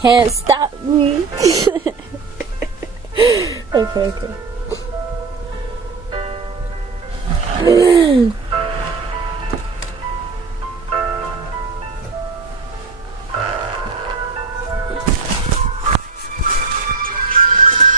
can't stop me. Okay.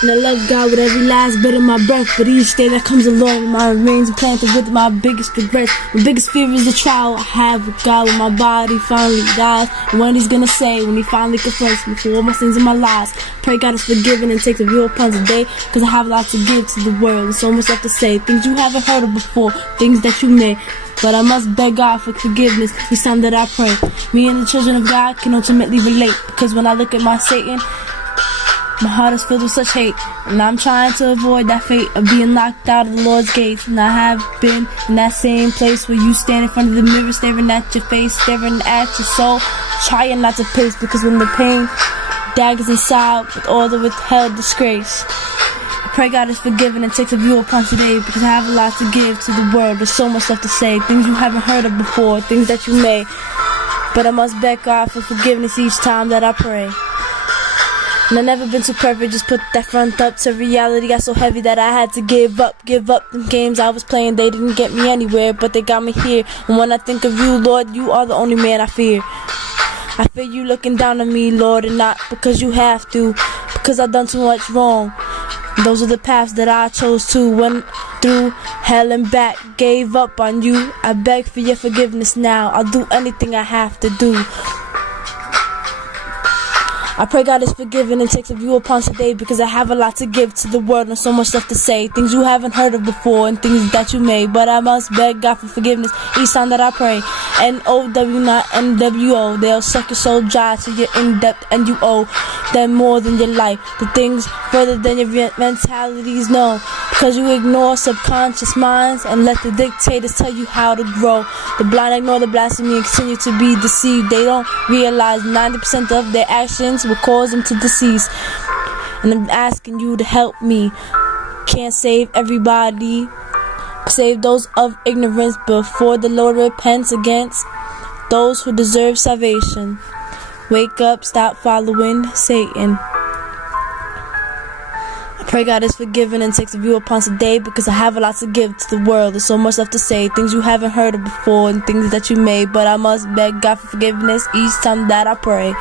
And I love God with every last bit of my breath, but each day that comes along, my remains are planted with my biggest regrets. My biggest fear is the trial I have with God when my body finally dies. And what He's gonna say when He finally confronts me for all my sins and my lies. Pray God is forgiven and takes a real upon today, cause I have a lot to give to the world and so much left to say. Things you haven't heard of before, things that you may. But I must beg God for forgiveness each time that I pray. Me and the children of God can ultimately relate, because when I look at my Satan, my heart is filled with such hate, and I'm trying to avoid that fate of being locked out of the Lord's gates. And I have been in that same place where you stand in front of the mirror, staring at your face, staring at your soul, trying not to pace, because when the pain daggers inside with all the withheld disgrace. I pray God is forgiven and takes a view upon today, because I have a lot to give to the world. There's so much left to say, things you haven't heard of before, things that you may. But I must beg God for forgiveness each time that I pray. And I've never been too perfect, just put that front up to reality. Got so heavy that I had to give up them games I was playing. They didn't get me anywhere, but they got me here. And when I think of you, Lord, you are the only man I fear. I fear you looking down on me, Lord, and not because you have to, because I've done too much wrong. Those are the paths that I chose to, went through hell and back, gave up on you. I beg for your forgiveness now. I'll do anything I have to do. I pray God is forgiven and takes a view upon today, because I have a lot to give to the world and so much stuff to say. Things you haven't heard of before and things that you may. But I must beg God for forgiveness each time that I pray. N-O-W, not N-W-O. They'll suck your soul dry till you're in depth and you owe them more than your life. The things further than your mentalities know, because you ignore subconscious minds and let the dictators tell you how to grow. The blind ignore the blasphemy and continue to be deceived. They don't realize 90% of their actions will cause them to decease. And I'm asking you to help me. Can't save everybody, save those of ignorance before the Lord repents against those who deserve salvation. Wake up, stop following Satan. I pray God is forgiven and takes a view upon today, because I have a lot to give to the world. There's so much left to say, things you haven't heard of before and things that you may. But I must beg God for forgiveness each time that I pray.